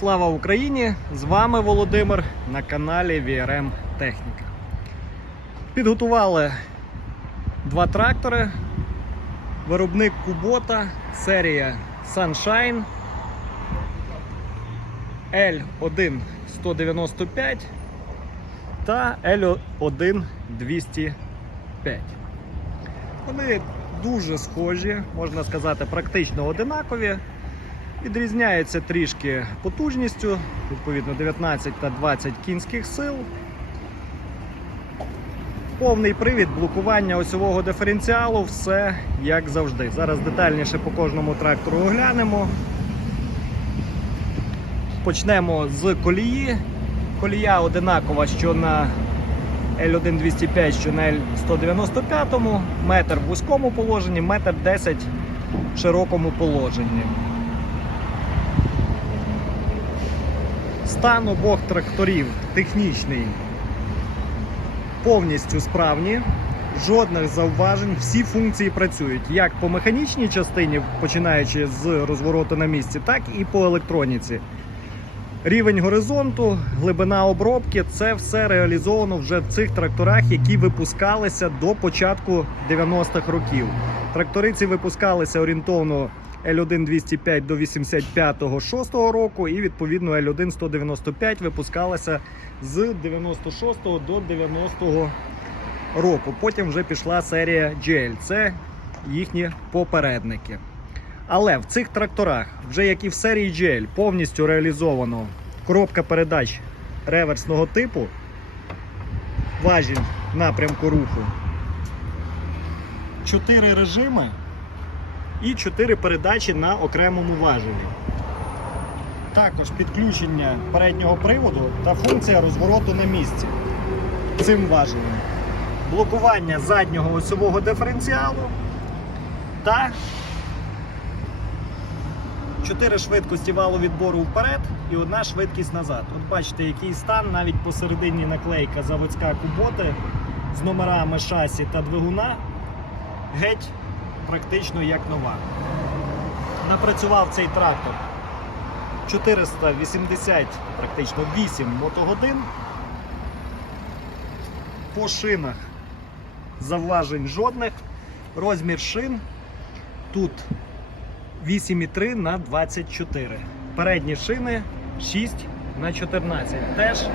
Слава Україні! З вами Володимир на каналі VRM Техніка. Підготували два трактори. Виробник Кубота, серія Sunshine L1 195 та L1 205. Вони дуже схожі, можна сказати, практично одинакові. Відрізняється трішки потужністю, відповідно 19 та 20 кінських сил. Повний привід, блокування осьового диференціалу, все як завжди. Зараз детальніше по кожному трактору оглянемо. Почнемо з колії. Колія одинакова, що на L1205, що на L195, метр в вузькому положенні, метр 10 в широкому положенні. Стан обох тракторів технічний повністю справні, жодних зауважень, всі функції працюють як по механічній частині, починаючи з розвороту на місці, так і по електроніці. Рівень горизонту, глибина обробки це все реалізовано вже в цих тракторах, які випускалися до початку 90-х років. Трактори ці випускалися орієнтовно L1 205 до 85-го 6 року, і відповідно L1 195 випускалася з 96-го до 90-го року. Потім вже пішла серія GL. Це їхні попередники. Але в цих тракторах, вже як і в серії GL, повністю реалізовано коробка передач реверсного типу, важіль напрямку руху, 4 режими і 4 передачі на окремому важелі. Також підключення переднього приводу та функція розвороту на місці цим важелем. Блокування заднього осьового диференціалу та 4 швидкості валу відбору вперед і одна швидкість назад. От бачите, який стан, навіть посередині наклейка заводська куботи з номерами шасі та двигуна геть практично як нова. Напрацював цей трактор 480, практично 8 мотогодин. По шинах завважень жодних. Розмір шин тут 8,3 на 24. Передні шини 6 на 14. Теж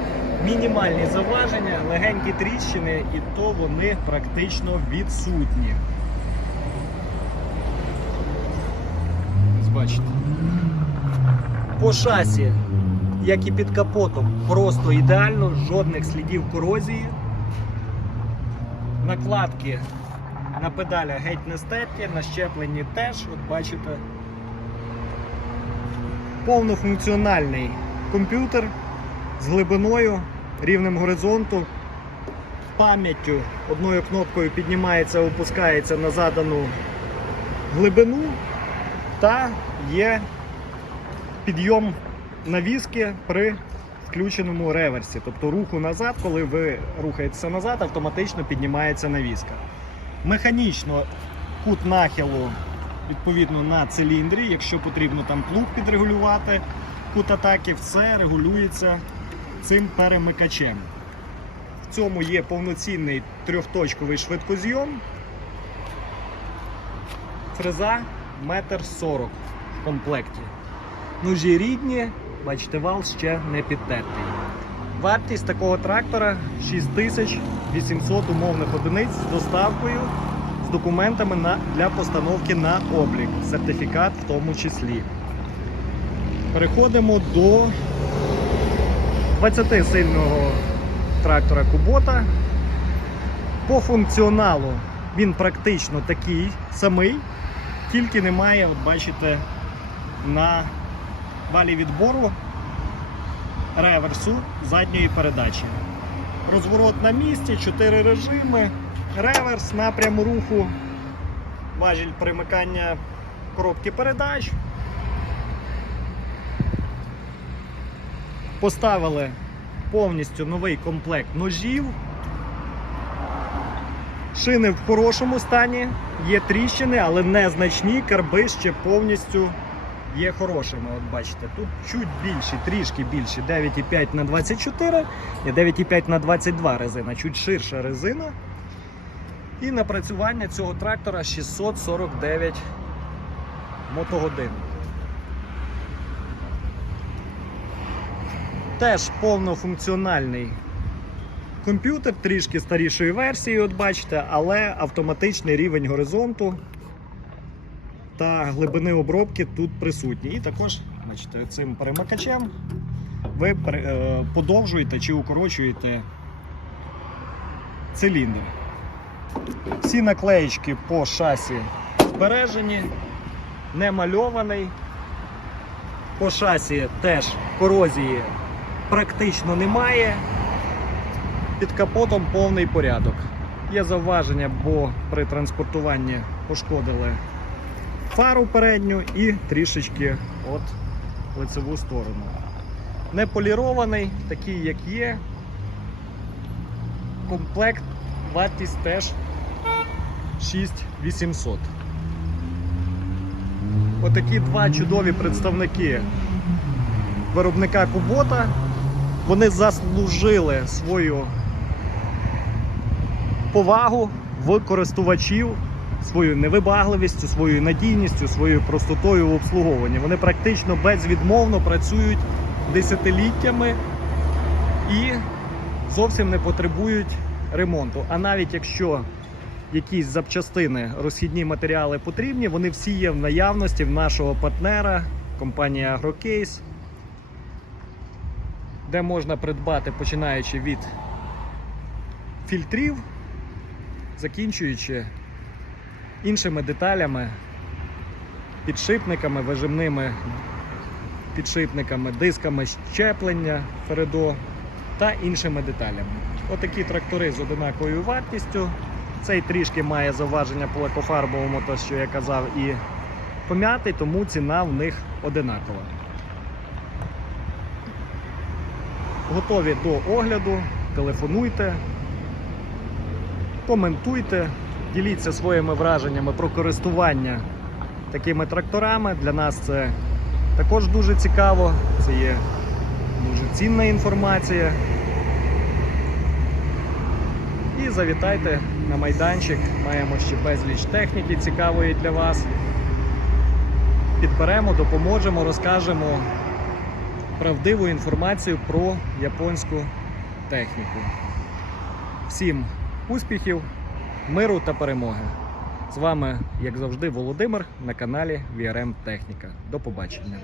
мінімальні завваження, легенькі тріщини, і то вони практично відсутні. Бачите. По шасі, як і під капотом, просто ідеально, жодних слідів корозії. Накладки на педалях геть не стерті, на щепленні теж, от бачите, повнофункціональний комп'ютер з глибиною, рівнем горизонту, пам'яттю одною кнопкою піднімається, опускається на задану глибину та є підйом навіски при включеному реверсі, тобто руху назад, коли ви рухаєтеся назад, автоматично піднімається навіска. Механічно кут нахилу відповідно на циліндрі, якщо потрібно там плуг підрегулювати, кут атаки, все регулюється цим перемикачем. В цьому є повноцінний трьохточковий швидкозйом. Фреза 1,40 м в комплекті. Ножі рідні, бачите, вал ще не підтертий. Вартість такого трактора 6800 умовних одиниць з доставкою, з документами на, для постановки на облік, сертифікат в тому числі. Переходимо до 20-сильного трактора Кубота. По функціоналу він практично такий самий, тільки немає, от бачите, на валі відбору реверсу задньої передачі. Розворот на місці, 4 режими, реверс, напрям руху, важіль примикання коробки передач. Поставили повністю новий комплект ножів. Шини в хорошому стані, є тріщини, але незначні, карби ще повністю є хорошими. От бачите, тут чуть більші, трішки більші. 9,5 на 24 і 9,5 на 22 резина, чуть ширша резина. І напрацювання цього трактора 649 мотогодин. Теж повнофункціональний комп'ютер, трішки старішої версії, от бачите, але автоматичний рівень горизонту та глибини обробки тут присутні. І також, бачите, цим перемикачем ви е, подовжуєте чи укорочуєте циліндр. Всі наклеїчки по шасі збережені, не мальований. По шасі теж корозії практично немає. Під капотом повний порядок. Є зауваження, бо при транспортуванні пошкодили фару передню і трішечки от лицеву сторону. Не полірований, такий як є. Комплект вартість теж 6800. Отакі два чудові представники виробника Кубота. Вони заслужили свою повагу в користувачів своєю невибагливістю, своєю надійністю, своєю простотою в обслуговуванні. Вони практично безвідмовно працюють десятиліттями і зовсім не потребують ремонту. А навіть якщо якісь запчастини, розхідні матеріали потрібні, вони всі є в наявності в нашого партнера, компанії Agrocase, де можна придбати починаючи від фільтрів, закінчуючи іншими деталями, підшипниками, вижимними підшипниками, дисками щеплення Фередо та іншими деталями. Отакі трактори з одинаковою вартістю. Цей трішки має зауваження по лакофарбовому, те, що я казав, і пом'ятий, тому ціна в них одинакова. Готові до огляду, телефонуйте, коментуйте, діліться своїми враженнями про користування такими тракторами. Для нас це також дуже цікаво, це є дуже цінна інформація. І завітайте на майданчик, маємо ще безліч техніки цікавої для вас. Підберемо, допоможемо, розкажемо правдиву інформацію про японську техніку. Всім успіхів, миру та перемоги! З вами, як завжди, Володимир на каналі VRM Техніка. До побачення.